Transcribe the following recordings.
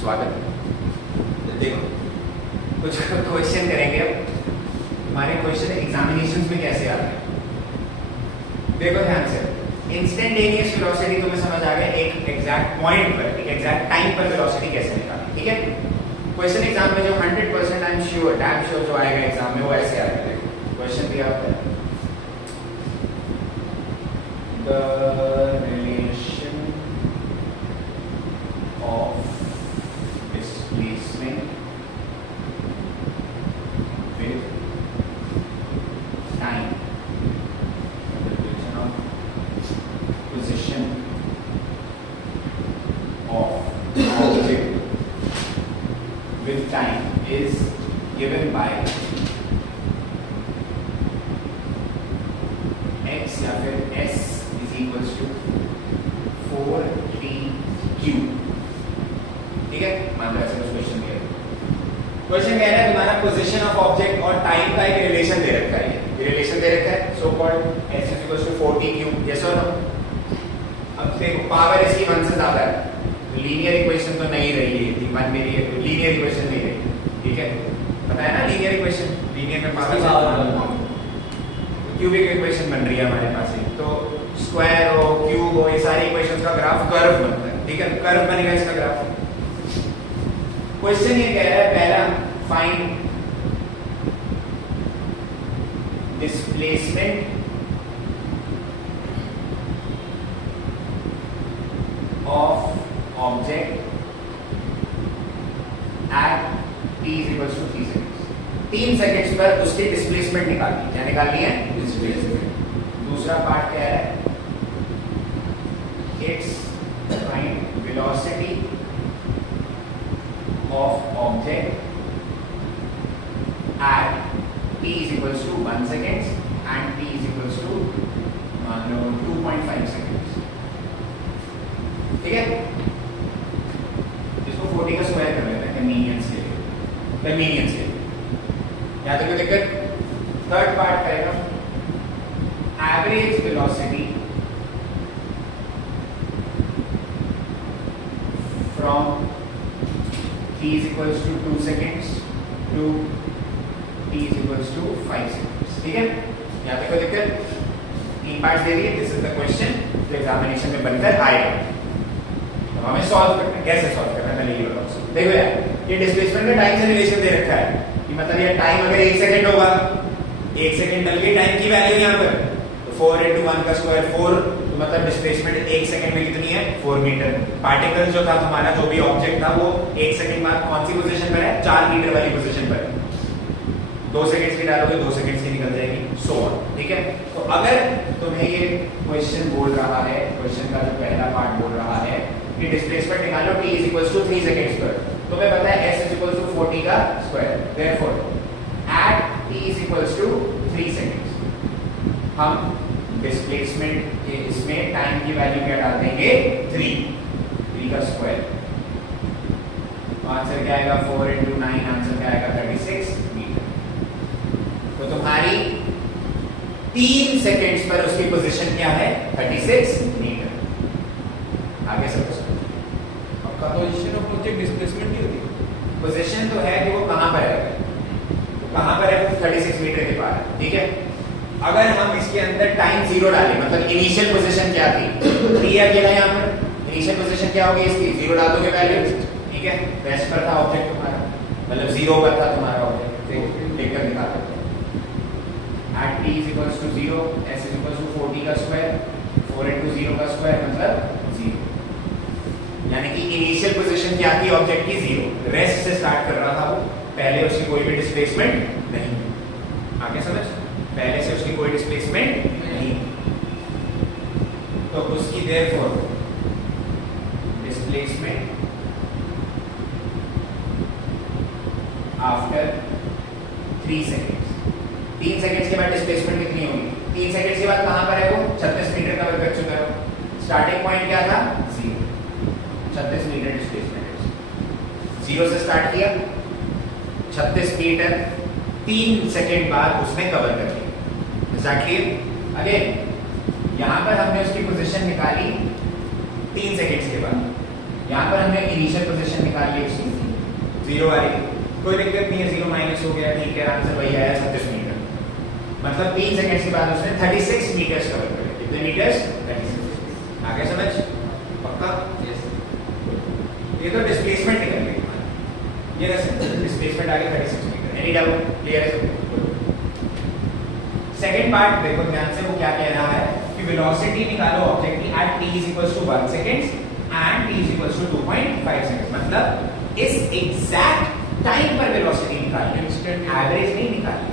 स्वागत है। देखो कुछ क्वेश्चन करेंगे अब। हमारे क्वेश्चन एग्जामिनेशंस में कैसे आते हैं, देखो ध्यान से। इंस्टेंटेनियस वेलोसिटी तुम्हें समझ आ गया, एक एग्जैक्ट पॉइंट पर, एक एग्जैक्ट टाइम पर वेलोसिटी कैसे निकालनी, ठीक है। क्वेश्चन एग्जाम में जो 100% I am sure, damn sure जो आएगा एग्जाम में वो ऐसे आएगा। देखो क्वेश्चन दिया होता है, the relation of displacement with time, relation of position of object with time is given by x या फिर s is equals to 4tq, ठीक है। मान लो ऐसे कुछ क्वेश्चन दिया है। क्वेश्चन कह रहा है तुम्हारा पोजीशन ऑफ ऑब्जेक्ट और टाइम का एक रिलेशन दे रखा है, ये रिलेशन दे रखा है, so called s is equals to 4tq, yes और नो। अब देखो पावर इसकी 1 से ज्यादा है, लीनियर इक्वेशन तो नहीं रही है, वन मेरी लीनियर इक्वेशन नहीं रही, ठीक है। पता है ना लीनियर इक्वेशन, लीनियर में पावर क्यूबिक इक्वेशन बन रही है हमारे पास ही, तो स्क्वायर हो क्यूब हो ये सारी इक्वेशंस का ग्राफ कर्व बनता है, ठीक है। कर्व बनेगा इसका ग्राफ। क्वेश्चन ये कह रहा है पहला, find displacement of object at t is equals to 3 seconds। 3 seconds पर उसकी डिस्प्लेसमेंट निकालनी, क्या निकालनी है? डिस्प्लेसमेंट। दूसरा पार्ट क्या है? It's find velocity of object at t is equals to 1 seconds and t is equals to मान लो 2.5 seconds, ठीक है। इसको 40 का स्क्वायर कर लेते हैं कन्वीनियंस के लिए, कन्वीनियंस के लिए। यहाँ तक कोई दिक्कत? थर्ड पार्ट करेगा average velocity from t is equals to 2 seconds to t is equals to 5 seconds, ठीक है। यहाँ तक कोई दिक्कत? 3 पार्ट्स दे दिए, दिस इज द क्वेश्चन जो एग्जामिनेशन में बनकर आएगा। तो हमें सॉल्व करना है, कैसे सॉल्व करना है पहले ये बताओ। देखो यार, ये डिस्प्लेसमेंट का टाइम से रिलेशन दे रखा है कि मतलब ये टाइम अगर 1 सेकंड होगा, 1 सेकंड डल गई टाइम की वैल्यू यहाँ पर, तो 4 into 1 का स्क्वायर 4, तो मतलब डिस्प्लेसमेंट 1 सेकंड में कितनी है? 4 मीटर। पार्टिकल जो था तुम्हारा, जो भी ऑब्जेक्ट था वो 1 सेकंड बाद कौन सी पोजीशन पर है? 4 मीटर वाली पोजीशन पर है। 2 सेकंड्स की डालोगे 2 सेकंड्स की निकल जाएगी, सो ऑन, ठीक है। तो अगर तुम्हें ये क्वेश्चन बोल रहा है, क्वेश्चन का जो पहला पार्ट बोल रहा है कि डिस्प्लेसमेंट निकालो t is equals to 3 seconds पर, तो मैं पता है s is equals to 40 का square, therefore at t is equals to 3 seconds हम डिस्प्लेसमेंट के इसमें टाइम की वैल्यू क्या डाल देंगे? 3 का स्क्वायर। आंसर क्या आएगा? 4 into 9, आंसर क्या आएगा? 36 मीटर। तो तुम्हारी 3 सेकंड्स पर उसकी पोजीशन क्या है? 36 मीटर। आगे सब पोजीशन ऑफ ऑब्जेक्ट डिस्प्लेसमेंट नहीं होती, पोजीशन तो है कि वो कहां पर है, तो कहां पर है? 36 मीटर के पार, ठीक है। अगर हम इसके अंदर टाइम 0 डालें, मतलब इनिशियल पोजीशन क्या थी? 3 आ गया यहाँ पर, इनिशियल पोजीशन क्या होगी इसकी? 0 डाल दोगे वैल्यू, ठीक है। रेस्ट पर था ऑब्जेक्ट तुम्हारा, मतलब 0 पर था तुम्हारा ऑब्जेक्ट, देखकर निकाल दो। At t is equals to 0, s is equals to 40 का स्क्वायर, 4 into 0 का स्क्वायर मतलब 0, यानी कि इनिशियल पोजीशन क्या थी ऑब्जेक्ट की? 0। रेस्ट से स्टार्ट कर रहा था वो, पहले उसकी कोई भी डिस्प्लेसमेंट नहीं। आगे समझ? पहले से उसकी कोई डिस्प्लेसमेंट नहीं, तो उसकी therefore displacement after 3 seconds. 3 seconds के बाद डिस्प्लेसमेंट कितनी होगी? 3 सेकंड्स के बाद कहां पर है वो? 36 मीटर कवर कर चुका है। स्टार्टिंग पॉइंट क्या था? 0, 36 मीटर डिस्प्लेसमेंट। 0 से स्टार्ट किया, 36 मीटर 3 सेकंड बाद उसने कवर कर लिया। अगेन यहां पर हमने उसकी पोजीशन निकाली 3 सेकंड्स के बाद, यहाँ पर हमने इनिशियल पोजीशन निकाल ली इसकी 0 आ रही, कोई दिक्कत नहीं है, 0 माइनस हो गया, ठीक है, आंसर वही आया 36 मीटर। मतलब 3 सेकंड्स के बाद उसने 36 मीटर्स कवर करे। कितने मीटर्स? 36। आगे समझ? पक्का? यस। ये तो डिस्प्लेसमेंट निकल गई, ये रहा डिस्प्लेसमेंट आगे 36 मीटर। Any doubt? क्लियर है? सेकंड पार्ट देखो ध्यान से, वो क्या कह रहा है कि वेलोसिटी निकालो ऑब्जेक्ट की at t = 1 seconds and t = 2.5 seconds. मतलब इस एग्जैक्ट टाइम पर वेलोसिटी निकालनी, इंस्टेंट एवरेज नहीं निकालनी,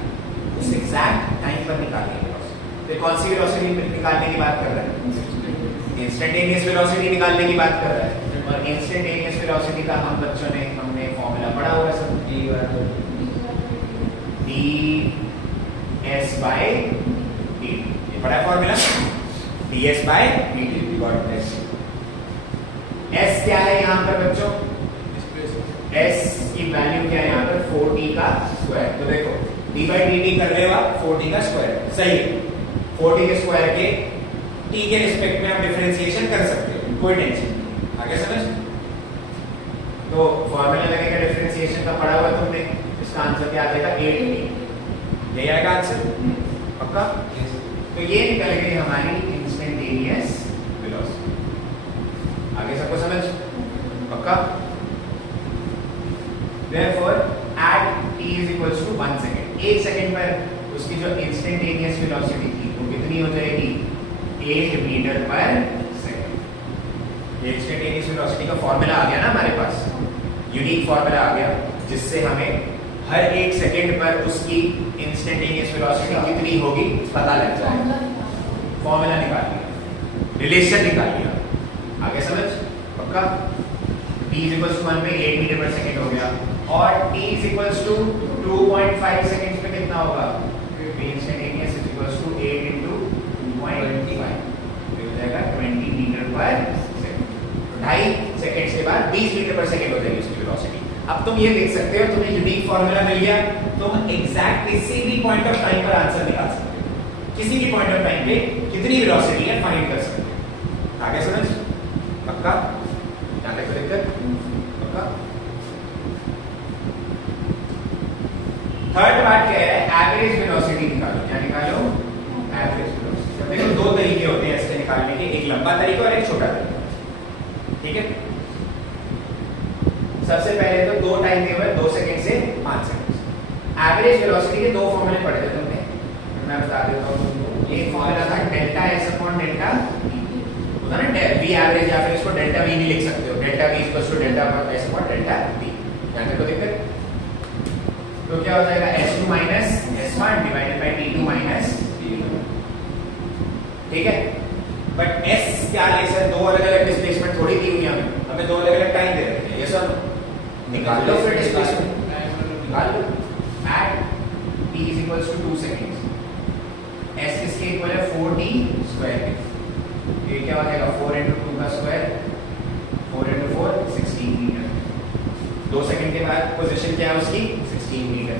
उस एग्जैक्ट टाइम पर निकालनी है वेलोसिटी। तो कौन सी वेलोसिटी निकालने की बात कर रहा है? इंस्टेंटेनियस वेलोसिटी निकालने की बात कर रहा है। और इंस्टेंटेनियस वेलोसिटी का हमने फॉर्मूला पढ़ा हुआ है सब, ds by dt, ये पढ़ा है formula, ds by dt, we got this। s क्या है यहाँ पर बच्चों? s की वैल्यू क्या है यहाँ पर? 4t का स्क्वायर। तो देखो d by dt कर रहे हो आप 4t का स्क्वायर, सही है। 4t के स्क्वायर के t के रिस्पेक्ट में आप डिफरेंशिएशन कर सकते हो, कोई टेंशन नहीं। आगे समझ? तो फॉर्मूला लगेगा डिफरेंशिएशन का पढ़ा हुआ तुमने, इसका आंसर क्या आ जाएगा? 8t। यही आएगा आंसर, पक्का? तो ये निकल गई हमारी इंस्टेंटेनियस वेलोसिटी। आगे सबको समझ? पक्का? Therefore, at t = 1 second, 1 second पर उसकी जो इंस्टेंटेनियस वेलोसिटी थी वो कितनी हो जाएगी? 8 मीटर पर सेकंड। ये इंस्टेंटेनियस वेलोसिटी का फॉर्मूला आ गया ना हमारे पास, यूनिक फॉर्मूला आ गया, जिससे हमें हर 1 सेकंड पर उसकी इंस्टेंटेनियस वेलोसिटी कितनी होगी पता लग जाएगा। फॉर्मूला निकाल लिया, रिलेशन निकाल लिया। आगे समझ? पक्का? t = 1 पे 8 मीटर पर सेकंड हो गया, और t = 2.5 सेकंड्स पे कितना होगा? इंस्टेंटेनियस = 8 × 2.5, तो हो जाएगा 20 मीटर पर सेकंड। 2.5 सेकंड्स के बाद 20 मीटर पर सेकंड हो जाएगी उसकी वेलोसिटी। अब तुम ये देख सकते हो, तुम्हें यूनिक फॉर्मूला मिल गया, तुम एग्जैक्ट किसी भी पॉइंट ऑफ टाइम पर आंसर निकाल सकते हो, किसी भी पॉइंट ऑफ टाइम पे कितनी वेलोसिटी है फाइंड कर सकते हो। आगे समझ? पक्का? यहाँ तक कोई दिक्कत? पक्का? थर्ड पार्ट क्या है? एवरेज वेलोसिटी निकालो। क्या निकालो? Average velocity. देखो दो तरीके होते हैं इसके निकालने के, एक लंबा तरीका और एक छोटा तरीका, ठीक है? सबसे पहले तो दो टाइम टेबल, 2 सेकंड से 5 सेकंड। एवरेज वेलोसिटी के 2 फॉर्मूले पढ़े थे तुमने, मैं बता देता हूं तुमको। एक फॉर्मूला था delta s upon delta v, होता ना v एवरेज, या फिर इसको डेल्टा v भी लिख सकते हो, delta v = delta s upon delta v। क्या कोई दिक्कत? तो क्या हो जाएगा? s2 - s1 divided by t2 - t1, ठीक है? बट s क्या है सर? दो अलग-अलग डिस्प्लेसमेंट थोड़ी दी हुई है हमें दो अलग-अलग टाइम दे रखे हैं, ये सब निकाल लो, फिर डिस्प्लेसमेंट निकाल लो। एट t = 2 सेकंड्स, s किसके इक्वल है? 4t square. ये क्या हो जाएगा? 4 × 2 का स्क्वायर, 4 × 4 16 मीटर। 2 सेकंड के बाद पोजीशन क्या है उसकी? 16 मीटर।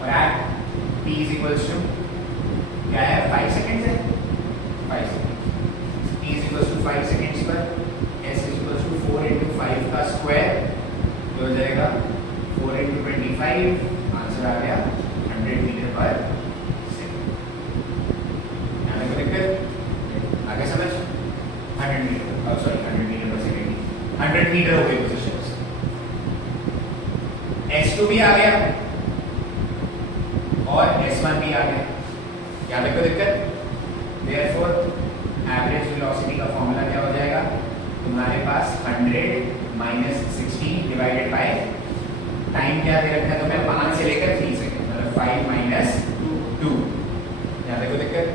और एट t = क्या है? 5 सेकंड्स है, 5 सेकंड। t = 5 सेकंड्स पर s = 4 × 5 का स्क्वायर, हो जाएगा 4 × 25, आंसर आ गया 100 मीटर पर सेकंड। यहाँ पे दिक्कत? आगे समझ? 100 मीटर, सॉरी 100 मीटर पर सेकंड, 100 मीटर हो गई पोजीशन। s2 भी आ गया और s1 भी आ गया। यहाँ पे कोई दिक्कत? Therefore, एवरेज वेलोसिटी का फॉर्मूला क्या हो जाएगा? तुम्हारे पास 100 - 16 डिवाइडेड बाय टाइम क्या दे रखा है तुम्हें? 5 से लेकर 3 सेकंड, मतलब 5 - 2। यहाँ देखो दिक्कत?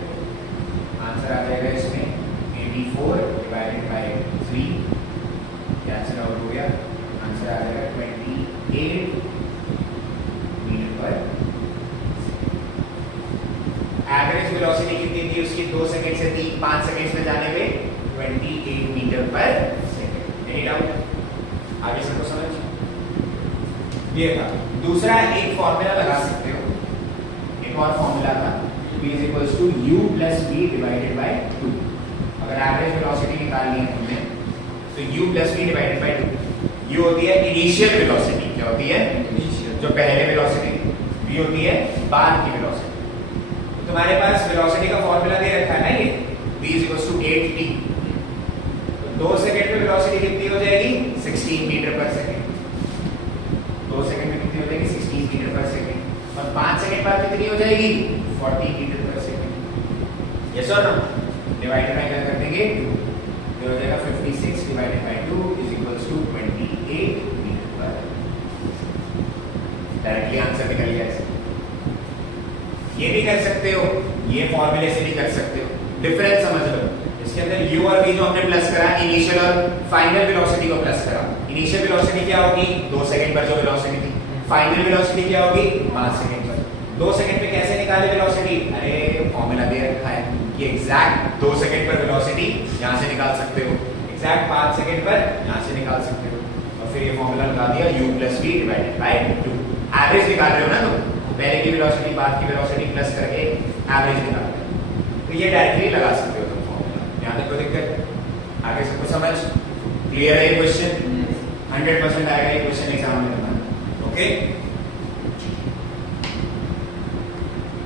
आंसर आ जाएगा इसमें 84 डिवाइडेड बाय 3, कैंसिल आउट हो गया, आंसर आ जाएगा 28 मीटर पर। एवरेज वेलोसिटी कितनी थी उसकी? 2 सेकंड से 5 सेकंड में जाने पे 28 मीटर पर सेकंड। Any doubt? आगे सबको समझ? ये था। दूसरा एक फॉर्मूला लगा सकते हो, एक और फॉर्मूला था v = u + v divided by 2। अगर एवरेज वेलोसिटी निकालनी है तुमने तो u plus v divided by 2। u होती है इनिशियल वेलोसिटी, क्या होती है? इनिशियल जो पहले वेलोसिटी, v होती है बाद की वेलोसिटी। तो तुम्हारे पास वेलोसिटी का फॉर्मूला दे रखा है ना, ये v = 8t। तो 2 सेकंड में वेलोसिटी कितनी हो जाएगी? 16 मीटर पर सेकंड। 2 सेकंड में कितनी हो जाएगी? 16 मीटर पर सेकंड। और 5 सेकंड बाद कितनी हो जाएगी? 40 मीटर पर सेकंड। यस और नो? डिवाइडेड बाय क्या कर देंगे? तो हो जाएगा 56 डिवाइडेड बाय 2 = 28 मीटर पर। डायरेक्टली आंसर निकल गया ऐसे। ये भी कर सकते हो, ये फॉर्मूले से भी कर सकते हो। डिफरेंस समझ लो, इसके अंदर u और v जो हमने प्लस करा, इनिशियल और फाइनल वेलोसिटी को प्लस करा। इनिशियल वेलोसिटी क्या होगी? 2 सेकंड पर जो वेलोसिटी थी। फाइनल वेलोसिटी क्या होगी? 5 सेकंड पर। 2 सेकंड में कैसे निकाले वेलोसिटी? अरे फॉर्मूला दे रखा है कि एग्जैक्ट 2 सेकंड पर वेलोसिटी यहां से निकाल सकते हो, एग्जैक्ट 5 सेकंड पर यहां से निकाल सकते हो। और फिर ये फॉर्मूला लगा दिया u + v divided by 2। Average निकाल रहे हो ना तुम, पहले की वेलोसिटी बाद की वेलोसिटी प्लस करके एवरेज निकाल रहे हो। तो ये डायरेक्टली लगा सकते हो तुम फॉर्मूला। यहां तक कोई दिक्कत? आगे सबको समझ क्लियर है? ये क्वेश्चन 100% आएगा ये क्वेश्चन एग्जाम में। ओके